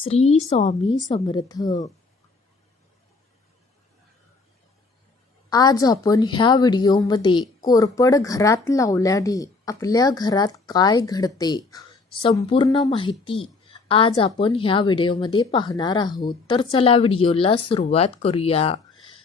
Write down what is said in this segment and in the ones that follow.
श्री स्वामी समर्थ. आज आपण ह्या व्हिडिओमध्ये कोरपड घरात लावल्याने आपल्या घरात काय घडते संपूर्ण माहिती आज आपण ह्या व्हिडिओमध्ये पाहणार आहोत. तर चला व्हिडिओला सुरुवात करूया.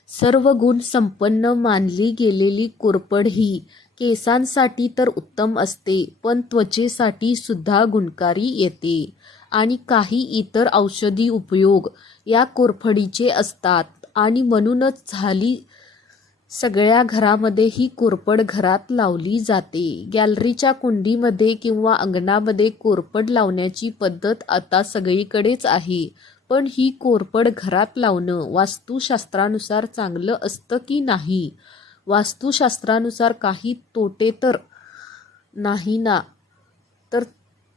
सर्व गुण संपन्न मानली गेलेली कोरपड ही केसांसाठी तर उत्तम असते पण त्वचेसाठी सुद्धा गुणकारी येते. आणि काही इतर औषधी उपयोग या कोरफडीचे असतात. आणि म्हणूनच झाली सगळ्या घरामध्ये ही कोरपड घरात लावली जाते. गॅलरीच्या कुंडीमध्ये किंवा अंगणामध्ये कोरपड लावण्याची पद्धत आता सगळीकडेच आहे. पण ही कोरपड घरात लावणं वास्तुशास्त्रानुसार चांगलं असतं की नाही? वास्तुशास्त्रानुसार काही तोटे तर नाही ना? तर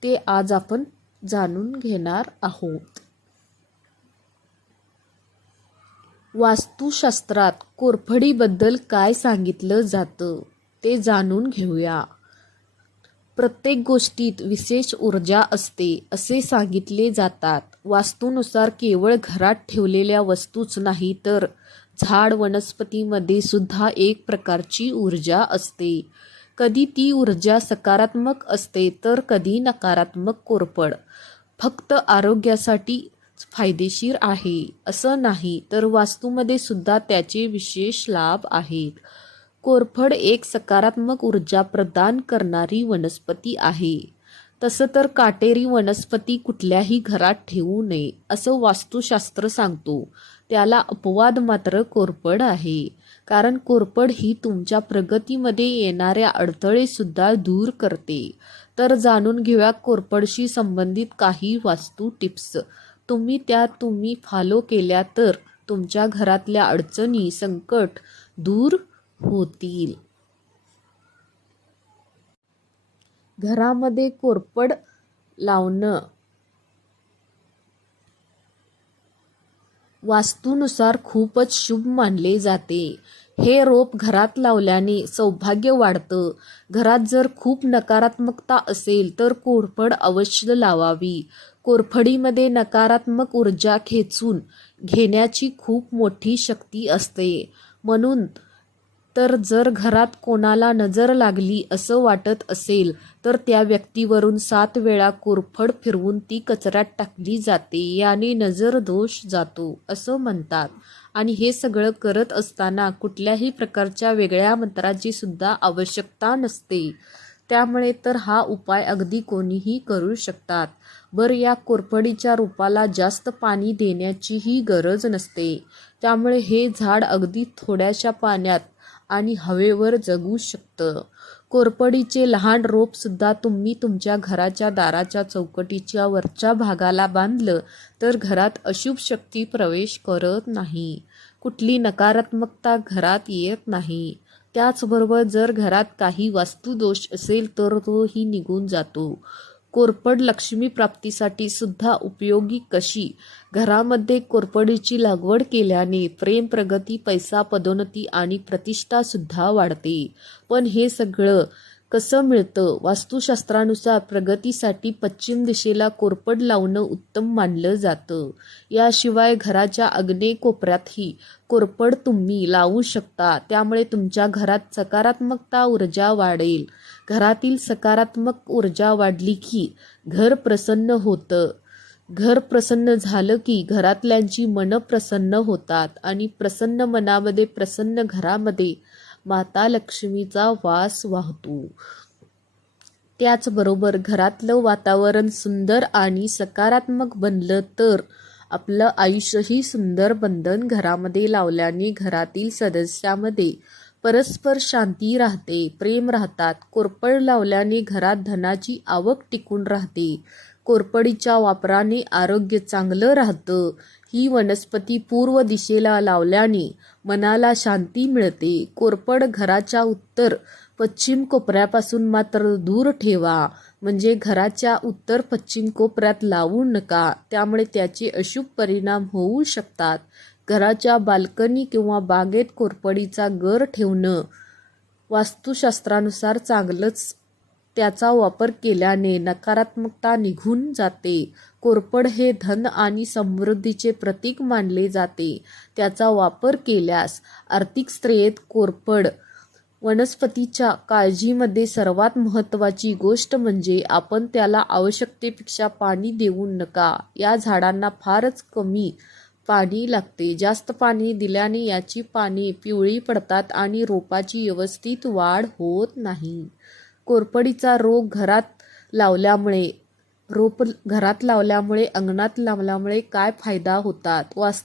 ते आज आपण जाणून घेणार आहोत. वास्तुशास्त्रात कोरफडीबद्दल काय सांगितलं जातं ते जाणून घेऊया. प्रत्येक गोष्टीत विशेष ऊर्जा असते असे सांगितले जातात. वास्तूनुसार केवळ घरात ठेवलेल्या वस्तूच नाही तर झाड वनस्पतीमध्ये सुद्धा एक प्रकारची ऊर्जा असते. कधी ती ऊर्जा सकारात्मक असते तर कधी नकारात्मक कोरपड. फक्त आरोग्यासाठी फायदेशीर आहे असं नाही तर वास्तूमध्ये सुद्धा त्याचे विशेष लाभ आहेत. कोरफड एक सकारात्मक ऊर्जा प्रदान करणारी वनस्पती आहे. तसं तर काटेरी वनस्पती कुठल्याही घरात ठेवू नये असं वास्तुशास्त्र सांगतो. त्याला अपवाद मात्र कोरपड आहे. कारण कोरपड ही तुमच्या प्रगतीमध्ये येणाऱ्या अडथळेसुद्धा दूर करते. तर जाणून घेऊया कोरपडशी संबंधित काही वास्तू टिप्स. तुम्ही त्या तुम्ही फॉलो केल्या तर तुमच्या घरातल्या अडचणी संकट दूर होतील. घरामध्ये कोरपड लावणं. वास्तूनुसार खूपच शुभ मानले जाते. हे रोप घरात लावल्याने सौभाग्य वाढतं. घरात जर खूप नकारात्मकता असेल तर कोरफड अवश्य लावावी. कोरफडीमध्ये नकारात्मक ऊर्जा खेचून घेण्याची खूप मोठी शक्ती असते. म्हणून तर जर घरात कोणाला नजर लागली असं वाटत असेल तर त्या व्यक्तीवरून सात वेळा कोरफड फिरवून ती कचऱ्यात टाकली जाते याने नजर दोष जातो असं म्हणतात. आणि हे सगळं करत असताना कुठल्याही प्रकारच्या वेगळ्या मंत्राची सुद्धा आवश्यकता नसते. त्यामुळे तर हा उपाय अगदी कोणीही करू शकतात. बर या कोरफडीच्या रूपाला जास्त पाणी देण्याचीही गरज नसते. त्यामुळे हे झाड अगदी थोड्याशा पाण्यात आणि हवेवर जगू शकतं. कोरपडीचे लहान रोपसुद्धा तुम्ही तुमच्या घराच्या दाराच्या चौकटीच्या वरच्या भागाला बांधलं तर घरात अशुभ शक्ती प्रवेश करत नाही. कुठली नकारात्मकता घरात येत नाही. त्याचबरोबर जर घरात काही वास्तुदोष असेल तर तोही निघून जातो. कोरपड लक्ष्मी प्राप्तीसाठी सुद्धा उपयोगी कशी? घरामध्ये कोरपडीची लागवड केल्याने प्रेम प्रगती पैसा पदोन्नती आणि प्रतिष्ठा सुद्धा वाढते. पण हे सगळं कसं मिळतं? वास्तुशास्त्रानुसार प्रगतीसाठी पश्चिम दिशेला कोरपड लावणं उत्तम मानलं जातं. याशिवाय घराच्या अग्ने कोपऱ्यातही कोरपड तुम्ही लावू शकता. त्यामुळे तुमच्या घरात सकारात्मकता ऊर्जा वाढेल. घरातील सकारात्मक ऊर्जा वाढली की घर प्रसन्न होतं. घर प्रसन्न झालं की घरातल्यांची मनं प्रसन्न होतात आणि प्रसन्न मनामध्ये प्रसन्न घरामध्ये माता लक्ष्मीचा वास वाहतो. त्याचबरोबर घरातलं वातावरण सुंदर आणि सकारात्मक बनलं तर आपलं आयुष्यही सुंदर बंधन घरामध्ये लावल्याने घरातील सदस्यामध्ये परस्पर शांती राहते प्रेम राहतात कोरपड लावल्याने घरात धनाची आवक टिकून राहते. कोरपडीच्या वापराने आरोग्य चांगलं राहतं. ही वनस्पती पूर्व दिशेला लावल्याने मनाला शांती मिळते. कोरपड घराच्या उत्तर पश्चिम कोपऱ्यापासून मात्र दूर ठेवा. म्हणजे घराच्या उत्तर पश्चिम कोपऱ्यात लावू नका. त्यामुळे त्याचे अशुभ परिणाम होऊ शकतात. घराच्या बाल्कनी किंवा बागेत कोरपडीचा गर ठेवणं वास्तुशास्त्रानुसार चांगलंच त्याचा वापर केल्याने नकारात्मकता निघून जाते. कोरपड हे धन आणि समृद्धीचे प्रतीक मानले जाते. त्याचा वापर केल्यास आर्थिक स्त्रेयेत कोरपड. वनस्पतीच्या काळजीमध्ये सर्वात महत्त्वाची गोष्ट म्हणजे आपण त्याला आवश्यकतेपेक्षा पाणी देऊ नका. या झाडांना फारच कमी पाणी लागते. जास्त पाणी दिल्याने याची पाने पिवळी पडतात आणि रोपाची व्यवस्थित वाढ होत नाही. कोरफडीचा रोग घरात लावल्यामुळे रोप घरात लावल्यामुळे अंगणात लावल्यामुळे काय फायदा होतात? वास्तू